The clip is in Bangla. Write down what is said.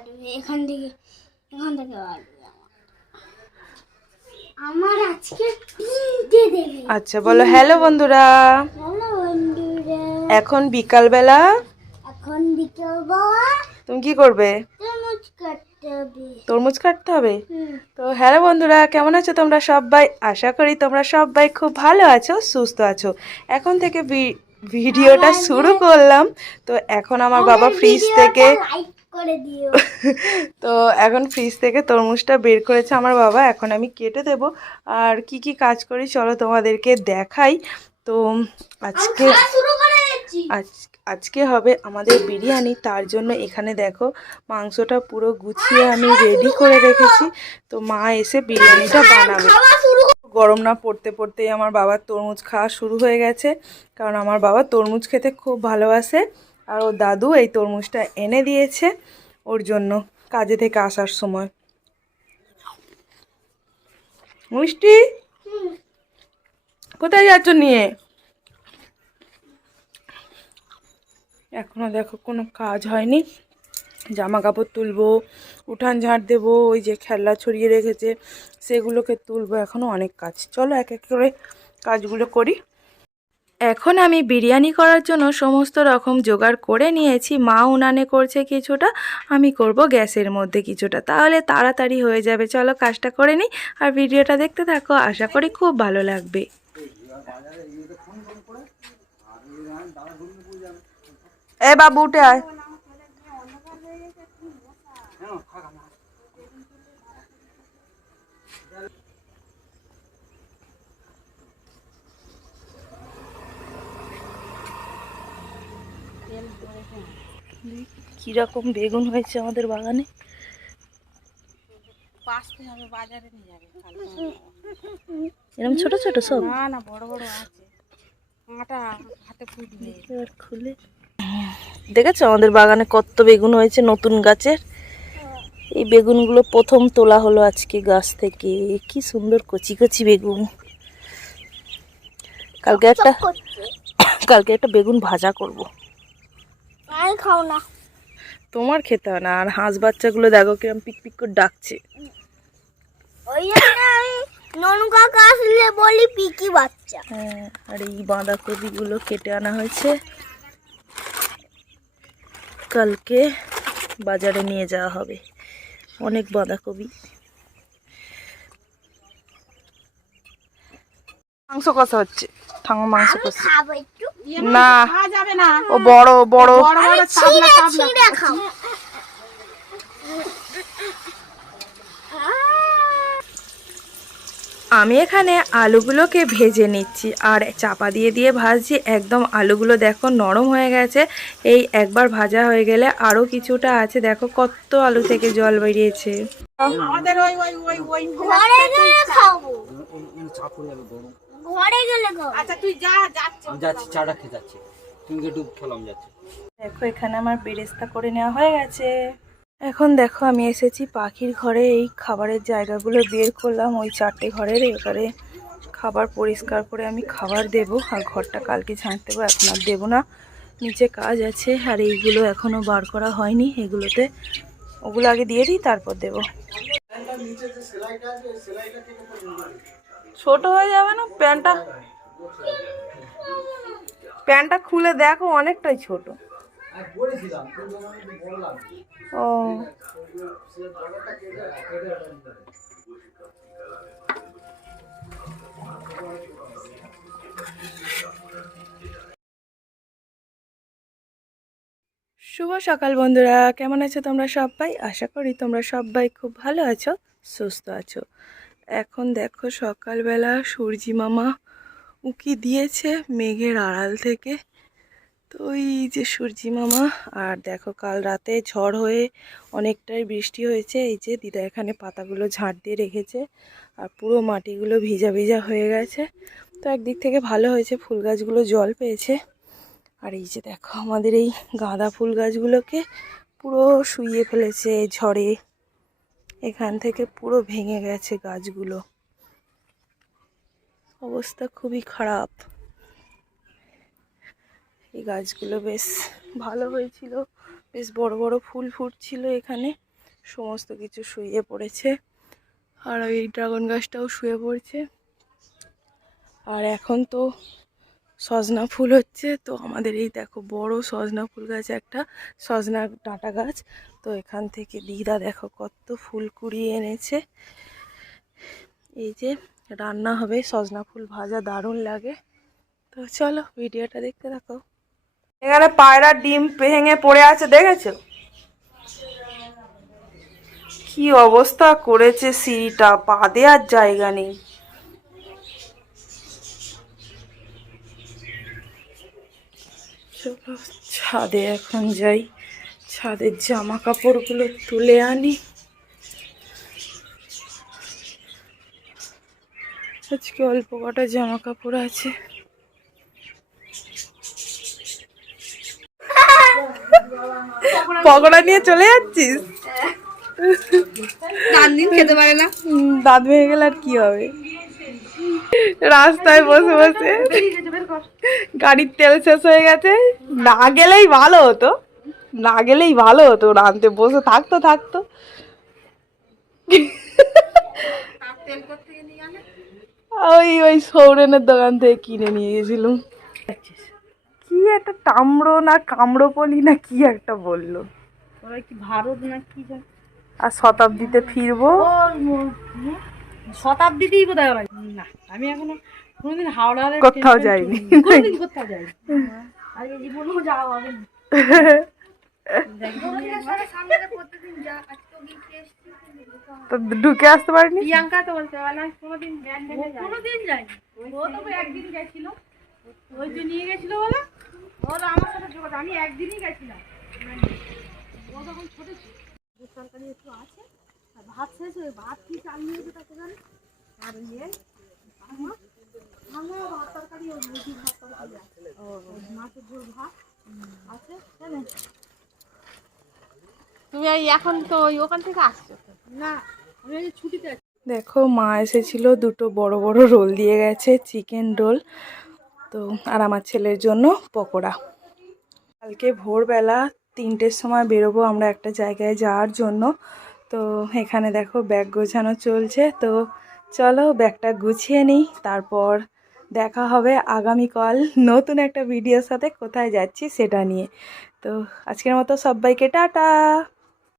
বাড়বে এখান থেকে এখান থেকে বাড়বে আমার। আজকে তিনটে দেবে। আচ্ছা বলো হ্যালো বন্ধুরা। হ্যালো বন্ধুরা। এখন বিকালবেলা? এখন বিকেল বেলা তুমি কি করবে? তরমুজ কাটতে হবে। তরমুজ কাটতে হবে? তো হ্যালো বন্ধুরা কেমন আছো তোমরা সবাই? আশা করি তোমরা সবাই খুব ভালো আছো সুস্থ আছো। এখন থেকে ভিডিওটা শুরু করলাম। তো এখন আমার বাবা ফ্রিজ থেকে করে দিও। তো এখন ফ্রিজ থেকে তরমুজটা বের করেছে আমার বাবা এখন আমি কেটে দেব। আর কি কি কাজ করি চলো তোমাদেরকে দেখাই। তো আজকে আজকে হবে আমাদের বিরিয়ানি তার জন্য এখানে দেখো মাংসটা পুরো গুছিয়ে আমি রেডি করে রেখেছি। তো মা এসে বিরিয়ানিটা বানাবে। গরম না পড়তে পড়তেই আমার বাবার তরমুজ খাওয়া শুরু হয়ে গেছে। কারণ আমার বাবা তরমুজ খেতে খুব ভালোবাসে। আর ওর দাদু এই তরমুজটা এনে দিয়েছে ওর জন্য কাজে থেকে আসার সময়। মিষ্টি, কোথায় যাচ্ছ নিয়ে? এখনও দেখো কোনো কাজ হয়নি। জামা কাপড় তুলবো, উঠান ঝাড় দেবো, ওই যে খেলনা ছড়িয়ে রেখেছে, সেগুলোকে তুলবো। এখনও অনেক কাজ। চলো এক এক করে কাজগুলো করি। এখন আমি বিরিয়ানি করার জন্য সমস্ত রকম জোগাড় করে নিয়েছি। মা উনানে করছে কিছুটা, আমি করব গ্যাসের মধ্যে কিছুটা। তাহলে তাড়াতাড়ি হয়ে যাবে। চলো কাজটা করে নিই আর ভিডিওটা দেখতে থাকো। আশা করি খুব ভালো লাগবে। এ বাবু, উঠে আয়। কীরকম বেগুন হয়েছে আমাদের বাগানে? হবে বাজারে নিয়ে যাবে এরকম ছোট ছোট সব? না না বড় বড় আছে। আটা হাতে ফুটবে। খুলে। দেখেছ আমাদের বাগানে কত বেগুন হয়েছে নতুন গাছের? এই বেগুনগুলো প্রথম তোলা হলো আজকে গাছ থেকে। কি সুন্দর কচি কচি বেগুন। কালকে একটা কালকে একটা বেগুন ভাজা করব। আমি খাও না। তোমার খেতে হয় না আর হাঁস বাচ্চাগুলো দেখো কিরম পিক পিক করে ডাকছে। ওই জন্য আমি ননু কাকা আসলে বলি পিকি বাচ্চা। হ্যাঁ আর এই বাঁধাকপিগুলো কেটে আনা হয়েছে। কালকে বাজারে নিয়ে যাওয়া হবে অনেক বাঁধাকপি। মাংস কষা হচ্ছে। ঠাকুমা মাংস কষা খাব একটু। না যাবে না। ও বড় বড়। আমি এখানে আলুগুলোকে ভেজে নিচ্ছি আর চাপা দিয়ে দিয়ে ভাজছি। একদম আলুগুলো দেখো নরম হয়ে গেছে। এই একবার ভাজা হয়ে গেলে আরও কিছুটা আছে। দেখো কত আলু থেকে জল বেরিয়েছে। আমাদের ওই ওই ওই ওই ঘরে গেলে খাব আচ্ছা তুই যা যাচ্ছ। যাচ্ছি চাটা যাচ্ছি। তুমি একটু খেলাম যাচ্ছি। দেখো এখানে আমার বেরেস্তা করে নেওয়া হয়ে গেছে। এখন দেখো আমি এসেছি পাখির ঘরে। এই খাবারের জায়গাগুলো বের করলাম ওই চারটে ঘরের। এবারে খাবার পরিষ্কার করে আমি খাবার দেব। আর ঘরটা কালকে ঝাঁট দেবো এখন আর দেবো না। নিচে কাজ আছে আর এইগুলো এখনও বার করা হয়নি। এগুলোতে ওগুলো আগে দিয়ে দিই তারপর দেব। ছোট হয়ে যাবে না? প্যান্টটা প্যান্টটা খুলে দেখো, অনেকটাই ছোট। ও। শুভ সকাল বন্ধুরা, কেমন আছো তোমরা সবাই? আশা করি তোমরা সবাই খুব ভালো আছো, সুস্থ আছো। এখন দেখো সকালবেলা সূর্যি মামা উকি দিয়েছে মেঘের আড়াল থেকে। তো ওই যে সূর্যি মামা, আর দেখো কাল রাতে ঝড় হয়ে অনেকটাই বৃষ্টি হয়েছে। এই যে দিদা এখানে পাতাগুলো ঝাঁট দিয়ে রেখেছে আর পুরো মাটিগুলো ভিজা ভিজা হয়ে গেছে। তো একদিক থেকে ভালো হয়েছে, ফুল গাছগুলো জল পেয়েছে। আর এই যে দেখো আমাদের এই গাঁদা ফুল গাছগুলোকে পুরো শুইয়ে ফেলেছে ঝড়ে। এখান থেকে পুরো ভেঙে গেছে গাছগুলো। অবস্থা খুবই খারাপ। এই গাছগুলো বেশ ভালো হয়েছিল। বেশ বড় বড় ফুল ফুটছিল এখানে। সমস্ত কিছু শুয়ে পড়েছে। আর এই ড্রাগন গাছটাও শুয়ে পড়ছে। আর এখন তো সজনা ফুল হচ্ছে। তো আমাদের এই দেখো বড় সজনা ফুল গাছ, একটা সজনা ডাঁটা গাছ। তো এখান থেকে দিদা দেখো কত ফুল কুড়িয়ে এনেছে। এই যে রান্না হবে, সজনা ফুল ভাজা দারুণ লাগে। তো চলো ভিডিওটা দেখতে থাকো। এখানে পায়রা ডিম ভেঙে পড়ে আছে, দেখেছ? কি অবস্থা করেছে সিঁড়িটা পা দেওয়ার জায়গা নেই। চলো ছাদে এখন যাই। ছাদের জামা কাপড়গুলো তুলে আনি। আজকে অল্প কটা জামা কাপড় আছে। পকোড়া নিয়ে চলে যাচ্ছিস? দিন খেতে পারে না। দাঁত ভেঙে গেলে আর কি হবে? রাস্তায় বসে বসে। গাড়ির তেল শেষ হয়ে গেছে। না গেলেই ভালো হতো। না গেলেই ভালো হতো। রানতে বসে থাকতো থাকতো। ওই ওই সৌরেনের দোকান থেকে কিনে নিয়ে গেছিলাম। কি একটা টামড়ো না কামড়োপলি না কি একটা বলল। ওরা কি ভারত না কি জানি? আর শতাব্দীতে ফিরবো। শতাব্দীতেই বোধ হয় না আমি এখনও কোনোদিন হাওড়ার কোথাও যাইনি। কোনোদিন কোথাও যাইনি। আর এই জীবনেও যাওয়া হবে তো ঢুকে আসতে পারিনি? প্রিয়াঙ্কা তো বলতে পারে কোনোদিন কোনোদিন যায়নি। ও তো একদিন গেছিল। ওই যে নিয়ে গেছিল বলে। ওর আমার সাথে যোগাযোগ আমি একদিনই গেছিলাম। ও তখন ছোট ছিল। দুধ একটু আছে। ভাত শেষ হয়ে ভাত কি চাল নিয়েছে তাকে জানে? আর ইয়ে ভাঙা ভাত তরকারি ও মুরগি ভাত তরকারি ও মাছের ঝোল ভাত আছে জানেন তুমি এখন তো ওই ওখান থেকে আসছো না আমি ছুটিতে আছি। দেখো মা এসেছিল দুটো বড় বড় রোল দিয়ে গেছে চিকেন রোল তো আর আমার ছেলের জন্য পকোড়া। কালকে ভোরবেলা তিনটের সময় বেরোবো আমরা একটা জায়গায় যাওয়ার জন্য। তো এখানে দেখো ব্যাগ গোছানো চলছে। তো চলো ব্যাগটা গুছিয়ে নিই, তারপর দেখা হবে আগামীকাল নতুন একটা ভিডিওর সাথে কোথায় যাচ্ছি সেটা নিয়ে। তো আজকের মতো সবাইকে টাটা!